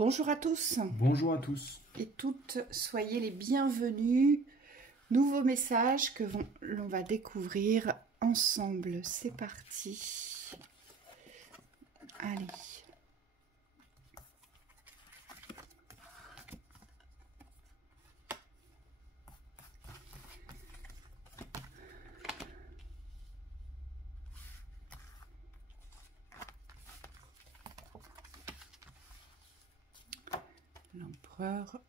Bonjour à tous Bonjour à tous. et toutes, soyez les bienvenus. Nouveau message que l'on va découvrir ensemble. C'est parti. Allez. L'empereur.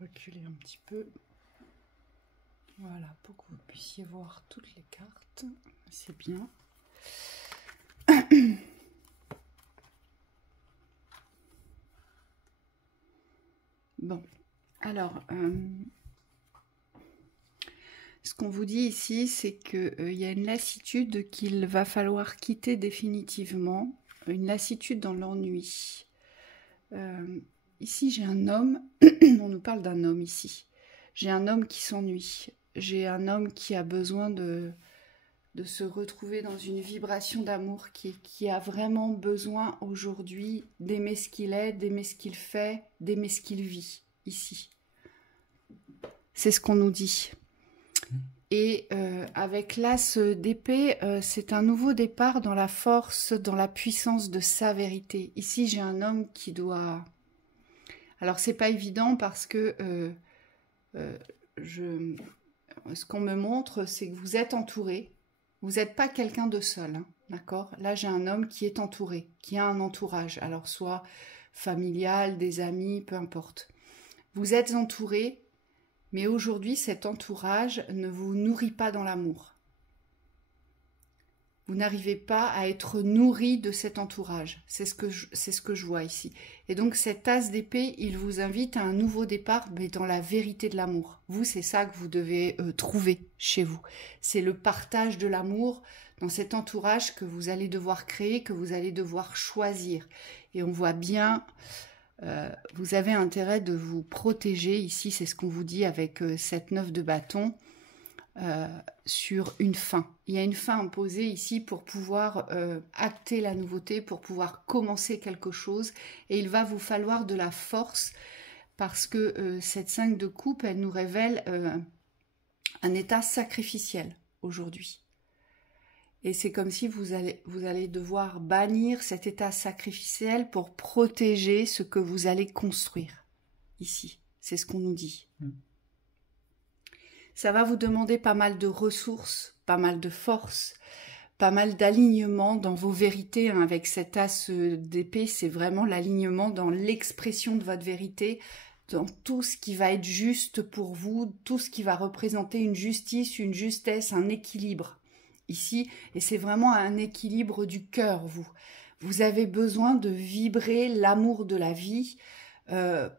Reculer un petit peu. Voilà, pour que vous puissiez voir toutes les cartes. C'est bien. Bon, alors, ce qu'on vous dit ici, c'est qu'il y a une lassitude qu'il va falloir quitter définitivement, une lassitude dans l'ennui. Ici, j'ai un homme, on nous parle d'un homme ici. J'ai un homme qui s'ennuie, j'ai un homme qui a besoin de se retrouver dans une vibration d'amour, qui a vraiment besoin aujourd'hui d'aimer ce qu'il est, d'aimer ce qu'il fait, d'aimer ce qu'il vit, ici. C'est ce qu'on nous dit. Et avec l'as d'épée, c'est un nouveau départ dans la force, dans la puissance de sa vérité. Ici, j'ai un homme qui doit... Alors, c'est pas évident parce que ce qu'on me montre, c'est que vous êtes entouré. Vous n'êtes pas quelqu'un de seul, hein, d'accord? Là, j'ai un homme qui est entouré, qui a un entourage. Alors, soit familial, des amis, peu importe. Vous êtes entouré, mais aujourd'hui, cet entourage ne vous nourrit pas dans l'amour. Vous n'arrivez pas à être nourri de cet entourage. C'est ce que je vois ici. Et donc, cet as d'épée, il vous invite à un nouveau départ, mais dans la vérité de l'amour. Vous, c'est ça que vous devez trouver chez vous. C'est le partage de l'amour dans cet entourage que vous allez devoir créer, que vous allez devoir choisir. Et on voit bien... vous avez intérêt de vous protéger, ici c'est ce qu'on vous dit avec cette 9 de bâton, sur une fin. Il y a une fin imposée ici pour pouvoir acter la nouveauté, pour pouvoir commencer quelque chose, et il va vous falloir de la force, parce que cette 5 de coupe, elle nous révèle un état sacrificiel aujourd'hui. Et c'est comme si vous allez devoir bannir cet état sacrificiel pour protéger ce que vous allez construire. Ici, c'est ce qu'on nous dit. Ça va vous demander pas mal de ressources, pas mal de force, pas mal d'alignement dans vos vérités. Hein. Avec cet as d'épée, c'est vraiment l'alignement dans l'expression de votre vérité, dans tout ce qui va être juste pour vous, tout ce qui va représenter une justice, une justesse, un équilibre. Ici, et c'est vraiment un équilibre du cœur, vous. Vous avez besoin de vibrer l'amour de la vie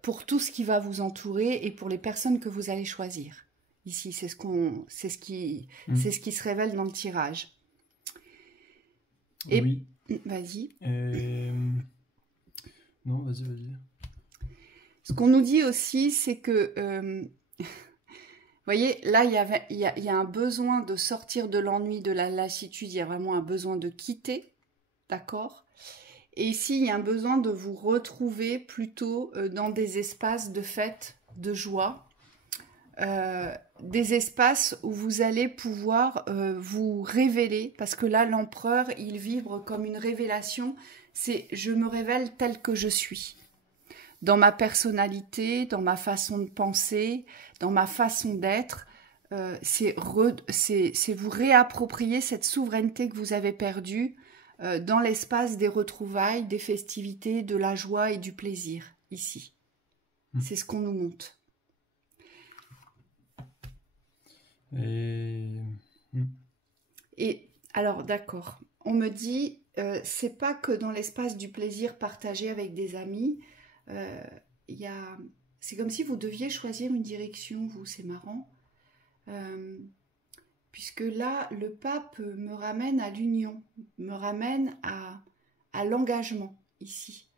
pour tout ce qui va vous entourer et pour les personnes que vous allez choisir. Ici, c'est ce qui se révèle dans le tirage. Et oui. Vas-y. Non, vas-y. Ce qu'on nous dit aussi, c'est que... vous voyez, là, il y a un besoin de sortir de l'ennui, de la lassitude. Il y a vraiment un besoin de quitter, d'accord? Et ici, il y a un besoin de vous retrouver plutôt dans des espaces de fête, de joie, des espaces où vous allez pouvoir vous révéler, parce que là, l'empereur, il vibre comme une révélation. C'est « je me révèle tel que je suis ». Dans ma personnalité, dans ma façon de penser, dans ma façon d'être, c'est vous réapproprier cette souveraineté que vous avez perdue dans l'espace des retrouvailles, des festivités, de la joie et du plaisir, ici. C'est ce qu'on nous montre. Et alors, d'accord, on me dit, c'est pas que dans l'espace du plaisir partagé avec des amis, c'est comme si vous deviez choisir une direction, vous, c'est marrant. Puisque là, le pape me ramène à l'union, me ramène à l'engagement, ici.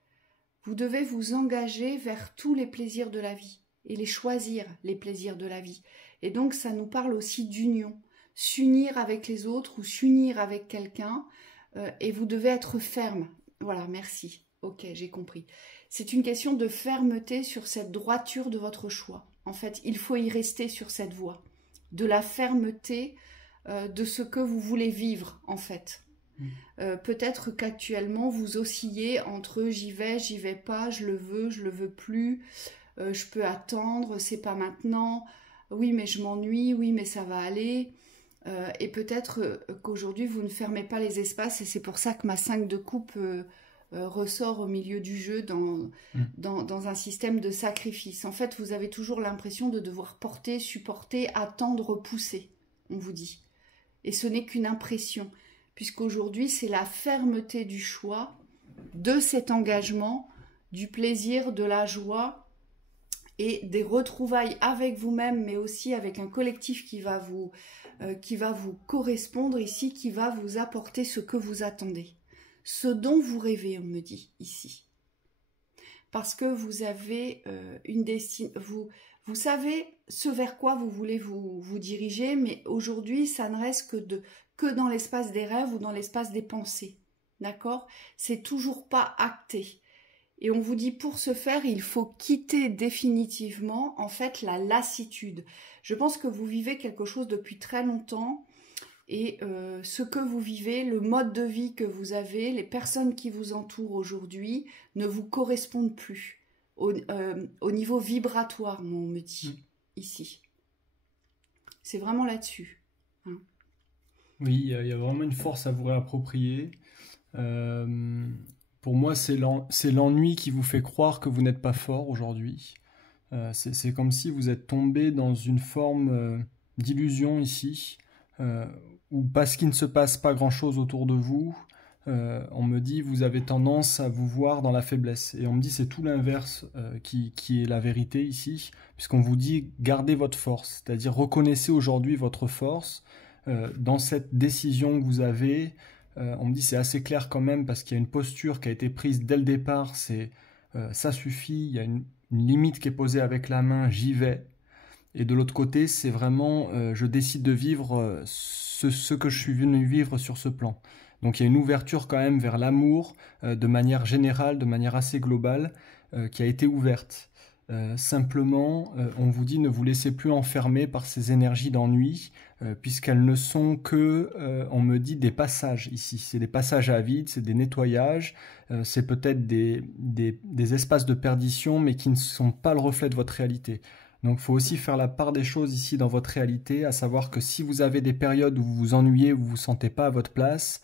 Vous devez vous engager vers tous les plaisirs de la vie et les choisir, les plaisirs de la vie. Et donc, ça nous parle aussi d'union. S'unir avec les autres ou s'unir avec quelqu'un et vous devez être ferme. Voilà, merci. Ok, j'ai compris. C'est une question de fermeté sur cette droiture de votre choix. En fait, il faut y rester sur cette voie. De la fermeté de ce que vous voulez vivre, en fait. Peut-être qu'actuellement, vous oscillez entre j'y vais pas, je le veux plus, je peux attendre, c'est pas maintenant, oui, mais je m'ennuie, oui, mais ça va aller. Et peut-être qu'aujourd'hui, vous ne fermez pas les espaces et c'est pour ça que ma 5 de coupe ressort au milieu du jeu dans un système de sacrifice. En fait, vous avez toujours l'impression de devoir porter, supporter, attendre, pousser, on vous dit. Et ce n'est qu'une impression, puisqu'aujourd'hui, c'est la fermeté du choix, de cet engagement, du plaisir, de la joie et des retrouvailles avec vous-même, mais aussi avec un collectif qui va vous correspondre ici, qui va vous apporter ce que vous attendez. Ce dont vous rêvez, on me dit ici. Parce que vous avez une destination, vous savez ce vers quoi vous voulez vous diriger, mais aujourd'hui, ça ne reste que dans l'espace des rêves ou dans l'espace des pensées. D'accord? C'est toujours pas acté. Et on vous dit, pour ce faire, il faut quitter définitivement, en fait, la lassitude. Je pense que vous vivez quelque chose depuis très longtemps. Et ce que vous vivez, le mode de vie que vous avez, les personnes qui vous entourent aujourd'hui ne vous correspondent plus au niveau vibratoire, on me dit, ici. C'est vraiment là-dessus. Hein. Oui, il y a vraiment une force à vous réapproprier. Pour moi, c'est l'ennui qui vous fait croire que vous n'êtes pas fort aujourd'hui. C'est comme si vous êtes tombé dans une forme d'illusion ici, où parce qu'il ne se passe pas grand-chose autour de vous, on me dit vous avez tendance à vous voir dans la faiblesse. Et on me dit c'est tout l'inverse qui est la vérité ici, puisqu'on vous dit gardez votre force, c'est-à-dire reconnaissez aujourd'hui votre force dans cette décision que vous avez. On me dit c'est assez clair quand même parce qu'il y a une posture qui a été prise dès le départ, c'est ça suffit, il y a une limite qui est posée avec la main, j'y vais. Et de l'autre côté, c'est vraiment, je décide de vivre ce que je suis venu vivre sur ce plan. Donc il y a une ouverture quand même vers l'amour, de manière générale, de manière assez globale, qui a été ouverte. Simplement, on vous dit ne vous laissez plus enfermer par ces énergies d'ennui, puisqu'elles ne sont que, on me dit, des passages ici. C'est des passages à vide, c'est des nettoyages, c'est peut-être des espaces de perdition, mais qui ne sont pas le reflet de votre réalité. Donc il faut aussi faire la part des choses ici dans votre réalité, à savoir que si vous avez des périodes où vous vous ennuyez, où vous ne vous sentez pas à votre place,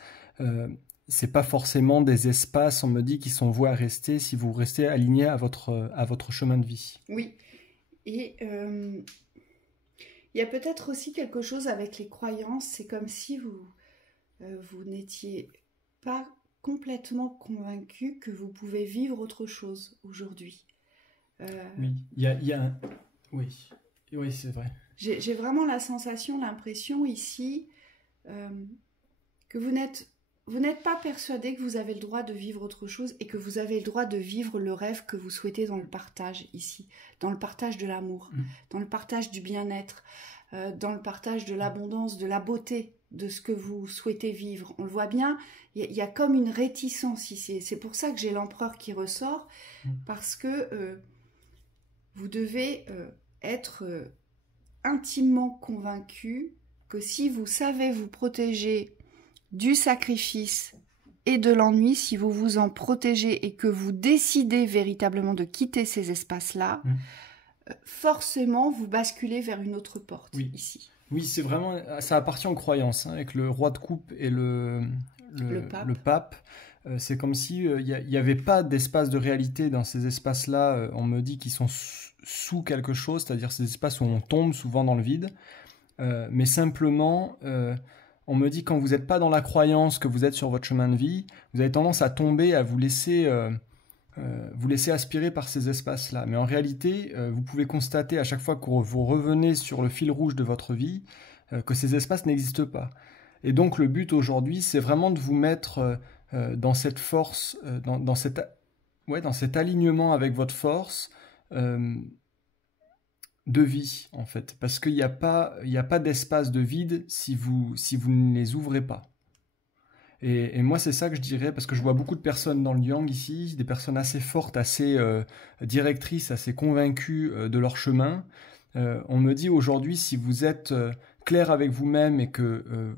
c'est pas forcément des espaces, on me dit, qui sont voués à rester si vous restez aligné à votre chemin de vie. Oui, et il y a peut-être aussi quelque chose avec les croyances, c'est comme si vous n'étiez pas complètement convaincu que vous pouvez vivre autre chose aujourd'hui. Oui, il y a un... Oui, c'est vrai. J'ai vraiment la sensation, l'impression ici que vous n'êtes pas persuadé que vous avez le droit de vivre autre chose et que vous avez le droit de vivre le rêve que vous souhaitez dans le partage ici, dans le partage de l'amour, dans le partage du bien-être, dans le partage de l'abondance, de la beauté, de ce que vous souhaitez vivre. On le voit bien, il y a comme une réticence ici. C'est pour ça que j'ai l'empereur qui ressort, parce que vous devez être intimement convaincu que si vous savez vous protéger du sacrifice et de l'ennui, si vous vous en protégez et que vous décidez véritablement de quitter ces espaces-là, forcément vous basculez vers une autre porte ici. Oui, c'est vraiment, ça appartient aux croyances, hein, avec le roi de coupe et le pape. C'est comme si il n'y avait pas d'espace de réalité dans ces espaces-là, on me dit, qui sont sous quelque chose, c'est-à-dire ces espaces où on tombe souvent dans le vide, mais simplement, on me dit quand vous n'êtes pas dans la croyance que vous êtes sur votre chemin de vie, vous avez tendance à tomber, à vous laisser aspirer par ces espaces-là. Mais en réalité, vous pouvez constater à chaque fois que vous revenez sur le fil rouge de votre vie, que ces espaces n'existent pas. Et donc le but aujourd'hui, c'est vraiment de vous mettre dans cette force, dans cet alignement avec votre force de vie, en fait. Parce qu'il n'y a pas d'espace de vide si vous ne les ouvrez pas. Et moi, c'est ça que je dirais, parce que je vois beaucoup de personnes dans le yang ici, des personnes assez fortes, assez directrices, assez convaincues de leur chemin. On me dit aujourd'hui, si vous êtes clair avec vous-même et que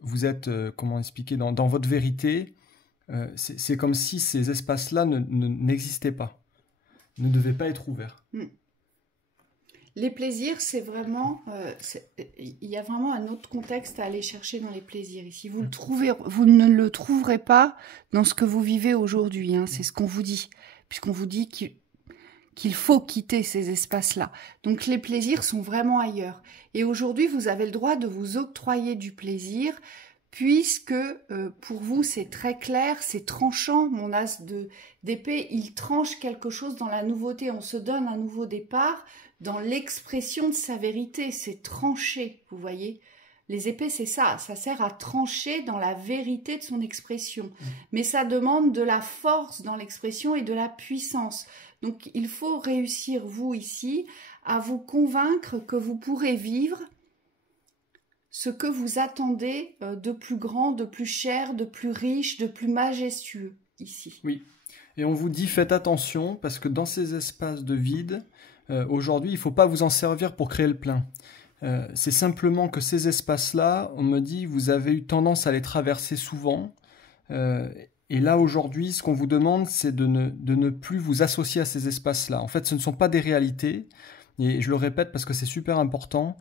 vous êtes, comment expliquer, dans votre vérité, c'est comme si ces espaces-là n'existaient pas, ne devaient pas être ouverts. Les plaisirs, c'est vraiment, il y a vraiment un autre contexte à aller chercher dans les plaisirs ici. Vous ne le trouverez pas dans ce que vous vivez aujourd'hui, hein, c'est ce qu'on vous dit, puisqu'on vous dit qu'il faut quitter ces espaces-là. Donc les plaisirs sont vraiment ailleurs. Et aujourd'hui, vous avez le droit de vous octroyer du plaisir, puisque pour vous, c'est très clair, c'est tranchant. Mon as d'épée, il tranche quelque chose dans la nouveauté. On se donne un nouveau départ dans l'expression de sa vérité. C'est tranché, vous voyez. Les épées, c'est ça. Ça sert à trancher dans la vérité de son expression. Mais ça demande de la force dans l'expression et de la puissance. Donc, il faut réussir, vous, ici, à vous convaincre que vous pourrez vivre ce que vous attendez de plus grand, de plus cher, de plus riche, de plus majestueux, ici. Oui, et on vous dit, faites attention, parce que dans ces espaces de vide, aujourd'hui, il ne faut pas vous en servir pour créer le plein. C'est simplement que ces espaces-là, on me dit, vous avez eu tendance à les traverser souvent, et là, aujourd'hui, ce qu'on vous demande, c'est de ne plus vous associer à ces espaces-là. En fait, ce ne sont pas des réalités, et je le répète parce que c'est super important,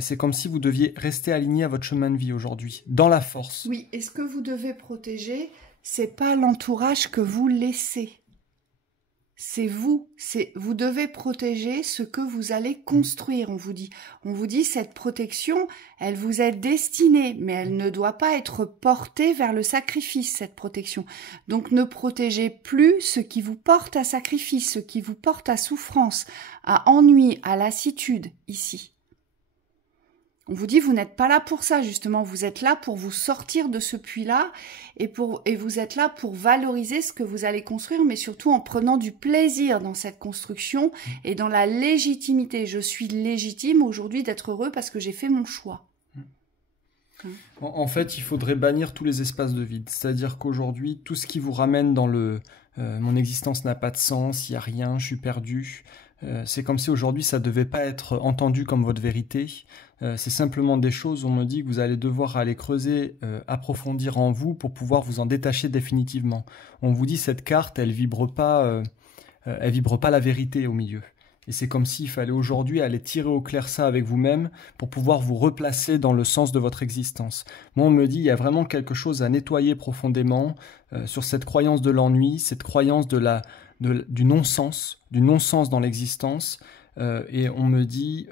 c'est comme si vous deviez rester aligné à votre chemin de vie aujourd'hui, dans la force. Oui, et ce que vous devez protéger, c'est pas l'entourage que vous laissez. C'est vous. Vous devez protéger ce que vous allez construire, on vous dit. On vous dit, cette protection, elle vous est destinée, mais elle ne doit pas être portée vers le sacrifice, cette protection. Donc ne protégez plus ce qui vous porte à sacrifice, ce qui vous porte à souffrance, à ennui, à lassitude, ici. On vous dit, vous n'êtes pas là pour ça, justement. Vous êtes là pour vous sortir de ce puits-là et vous êtes là pour valoriser ce que vous allez construire, mais surtout en prenant du plaisir dans cette construction et dans la légitimité. Je suis légitime aujourd'hui d'être heureux parce que j'ai fait mon choix. En fait, il faudrait bannir tous les espaces de vide. C'est-à-dire qu'aujourd'hui, tout ce qui vous ramène dans le « mon existence n'a pas de sens, il n'y a rien, je suis perdu », c'est comme si aujourd'hui ça ne devait pas être entendu comme votre vérité. C'est simplement des choses, on me dit que vous allez devoir aller creuser, approfondir en vous pour pouvoir vous en détacher définitivement. On vous dit cette carte, elle vibre pas la vérité au milieu. Et c'est comme s'il fallait aujourd'hui aller tirer au clair ça avec vous-même pour pouvoir vous replacer dans le sens de votre existence. Moi, on me dit il y a vraiment quelque chose à nettoyer profondément sur cette croyance de l'ennui, cette croyance du non-sens dans l'existence. Et on me dit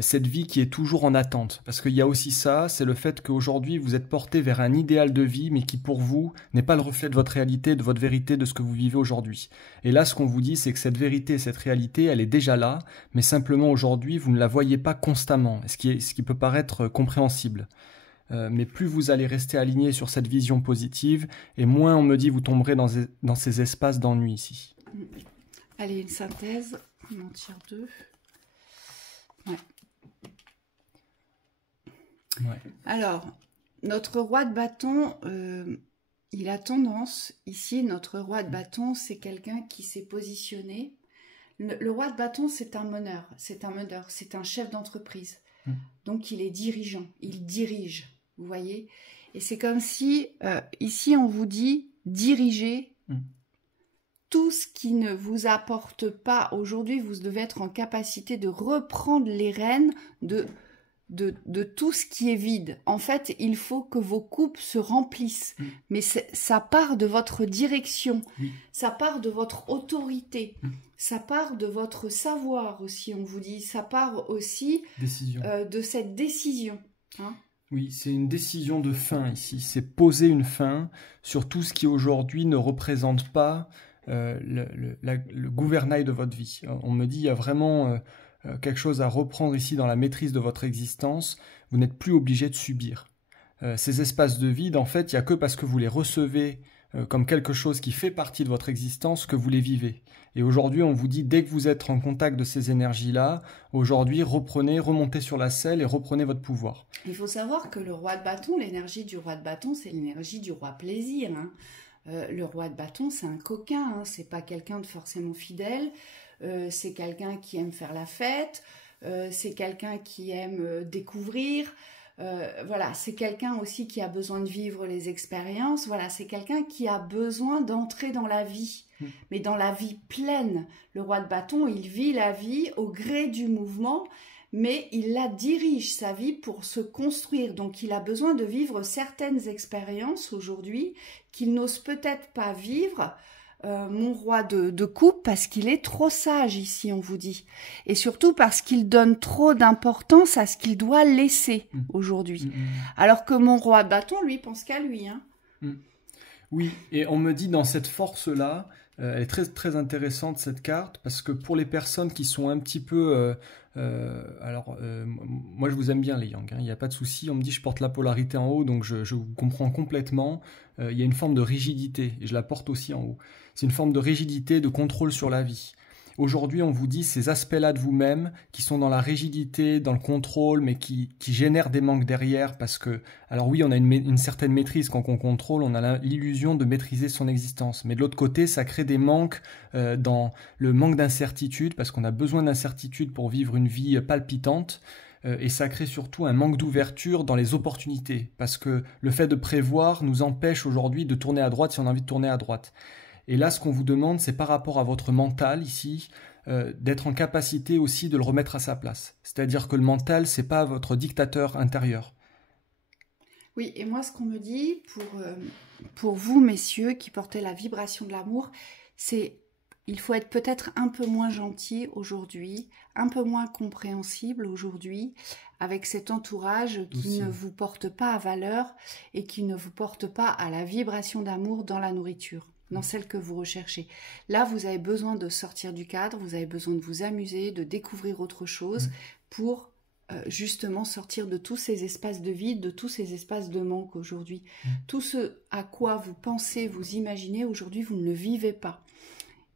cette vie qui est toujours en attente. Parce qu'il y a aussi ça, c'est le fait qu'aujourd'hui vous êtes porté vers un idéal de vie, mais qui pour vous n'est pas le reflet de votre réalité, de votre vérité, de ce que vous vivez aujourd'hui. Et là, ce qu'on vous dit, c'est que cette vérité, cette réalité, elle est déjà là, mais simplement aujourd'hui, vous ne la voyez pas constamment, ce qui peut paraître compréhensible. Mais plus vous allez rester aligné sur cette vision positive, et moins, on me dit, vous tomberez dans ces espaces d'ennui ici. Allez, une synthèse, on en tire 2. Ouais. Ouais. Alors, notre roi de bâton, il a tendance, ici, notre roi de bâton, c'est quelqu'un qui s'est positionné. Le roi de bâton, c'est un meneur, c'est un chef d'entreprise. Donc, il est dirigeant, il dirige, vous voyez. Et c'est comme si, ici, on vous dit, dirigez tout ce qui ne vous apporte pas. Aujourd'hui, vous devez être en capacité de reprendre les rênes de tout ce qui est vide. En fait, il faut que vos coupes se remplissent. Mais ça part de votre direction, ça part de votre autorité, ça part de votre savoir aussi, on vous dit. Ça part aussi de cette décision. Hein. Oui, c'est une décision de fin ici. C'est poser une fin sur tout ce qui aujourd'hui ne représente pas le gouvernail de votre vie. On me dit, il y a vraiment quelque chose à reprendre ici dans la maîtrise de votre existence. Vous n'êtes plus obligé de subir. Ces espaces de vide, en fait, il n'y a que parce que vous les recevez comme quelque chose qui fait partie de votre existence que vous les vivez. Et aujourd'hui, on vous dit, dès que vous êtes en contact de ces énergies-là, aujourd'hui, remontez sur la selle et reprenez votre pouvoir. Il faut savoir que le roi de bâton, l'énergie du roi de bâton, c'est l'énergie du roi plaisir. Hein. Le roi de bâton, c'est un coquin, hein. C'est pas quelqu'un de forcément fidèle, c'est quelqu'un qui aime faire la fête, c'est quelqu'un qui aime découvrir. Voilà, c'est quelqu'un aussi qui a besoin de vivre les expériences. Voilà, c'est quelqu'un qui a besoin d'entrer dans la vie, mais dans la vie pleine. Le roi de bâton, il vit la vie au gré du mouvement, mais il la dirige, sa vie, pour se construire. Donc, il a besoin de vivre certaines expériences aujourd'hui qu'il n'ose peut-être pas vivre. Mon roi de coupe, parce qu'il est trop sage ici, on vous dit. Et surtout parce qu'il donne trop d'importance à ce qu'il doit laisser aujourd'hui. Alors que mon roi de bâton, lui, pense qu'à lui. Hein. Oui, et on me dit dans cette force-là, elle est très, très intéressante cette carte, parce que pour les personnes qui sont un petit peu... moi je vous aime bien les Yang, il n'y a pas de souci, on me dit je porte la polarité en haut, donc je vous comprends complètement. Il y a une forme de rigidité, et je la porte aussi en haut. C'est une forme de rigidité, de contrôle sur la vie. Aujourd'hui, on vous dit ces aspects-là de vous-même qui sont dans la rigidité, dans le contrôle, mais qui génèrent des manques derrière parce que, alors oui, on a une certaine maîtrise quand on contrôle, on a l'illusion de maîtriser son existence. Mais de l'autre côté, ça crée des manques dans le manque d'incertitude parce qu'on a besoin d'incertitude pour vivre une vie palpitante. Et ça crée surtout un manque d'ouverture dans les opportunités parce que le fait de prévoir nous empêche aujourd'hui de tourner à droite si on a envie de tourner à droite. Et là, ce qu'on vous demande, c'est par rapport à votre mental ici, d'être en capacité aussi de le remettre à sa place. C'est-à-dire que le mental, c'est pas votre dictateur intérieur. Oui, et moi, ce qu'on me dit pour vous, messieurs, qui portez la vibration de l'amour, c'est il faut être peut-être un peu moins gentil aujourd'hui, un peu moins compréhensible aujourd'hui, avec cet entourage qui ne vous porte pas à valeur et qui ne vous porte pas à la vibration d'amour dans la nourriture, dans celle que vous recherchez. Là, vous avez besoin de sortir du cadre, vous avez besoin de vous amuser, de découvrir autre chose pour justement sortir de tous ces espaces de vide, de tous ces espaces de manque aujourd'hui. Tout ce à quoi vous pensez, vous imaginez, aujourd'hui, vous ne le vivez pas.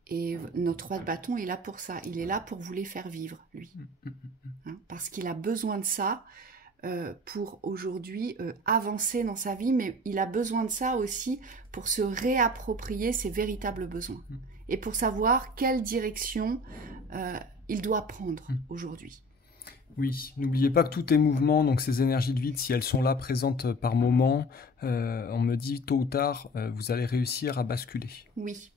Et notre roi de bâton est là pour ça. Il est là pour vous les faire vivre, lui. Hein, parce qu'il a besoin de ça pour aujourd'hui avancer dans sa vie, mais il a besoin de ça aussi pour se réapproprier ses véritables besoins et pour savoir quelle direction il doit prendre aujourd'hui. Oui, n'oubliez pas que tout est mouvement, donc ces énergies de vide, si elles sont là présentes par moment, on me dit tôt ou tard, vous allez réussir à basculer. Oui.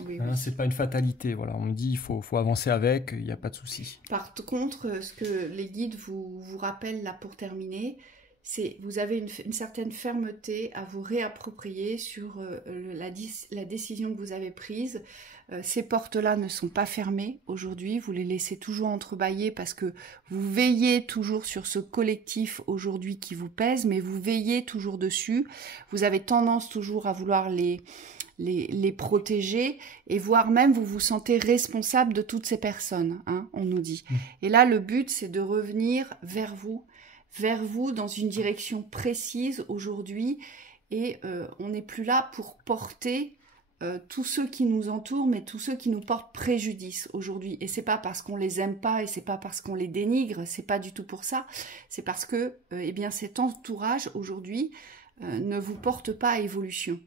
Oui, hein, oui. c'est pas une fatalité, voilà. On me dit il faut avancer avec, il n'y a pas de souci. Par contre, ce que les guides vous rappellent là pour terminer, c'est vous avez une certaine fermeté à vous réapproprier sur la décision que vous avez prise. Ces portes-là ne sont pas fermées aujourd'hui, vous les laissez toujours entrebâillées parce que vous veillez toujours sur ce collectif aujourd'hui qui vous pèse, mais vous veillez toujours dessus. Vous avez tendance toujours à vouloir les protéger et voire même vous vous sentez responsable de toutes ces personnes, hein, on nous dit. Et là, le but, c'est de revenir vers vous dans une direction précise aujourd'hui et on n'est plus là pour porter tous ceux qui nous entourent, mais tous ceux qui nous portent préjudice aujourd'hui. Et c'est pas parce qu'on les aime pas et c'est pas parce qu'on les dénigre, c'est pas du tout pour ça. C'est parce que eh bien cet entourage aujourd'hui ne vous porte pas à évolution.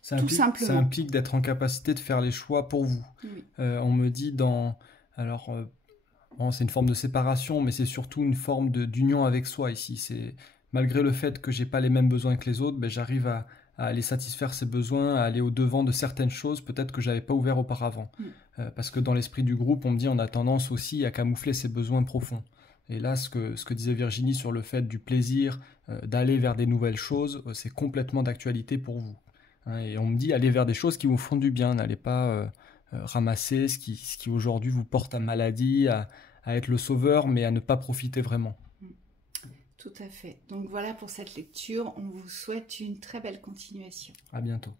Ça simplement. implique d'être en capacité de faire les choix pour vous. Oui. On me dit c'est une forme de séparation, mais c'est surtout une forme d'union avec soi ici. C'est malgré le fait que j'ai pas les mêmes besoins que les autres, ben, j'arrive à aller satisfaire ces besoins, à aller au-devant de certaines choses peut-être que j'avais pas ouvert auparavant. Parce que dans l'esprit du groupe, on me dit on a tendance aussi à camoufler ses besoins profonds. Et là, ce que disait Virginie sur le fait du plaisir, d'aller vers des nouvelles choses, c'est complètement d'actualité pour vous. Hein, et on me dit, allez vers des choses qui vous font du bien, n'allez pas ramasser ce qui aujourd'hui vous porte à maladie, à être le sauveur, mais à ne pas profiter vraiment. Tout à fait. Donc voilà pour cette lecture, on vous souhaite une très belle continuation. À bientôt.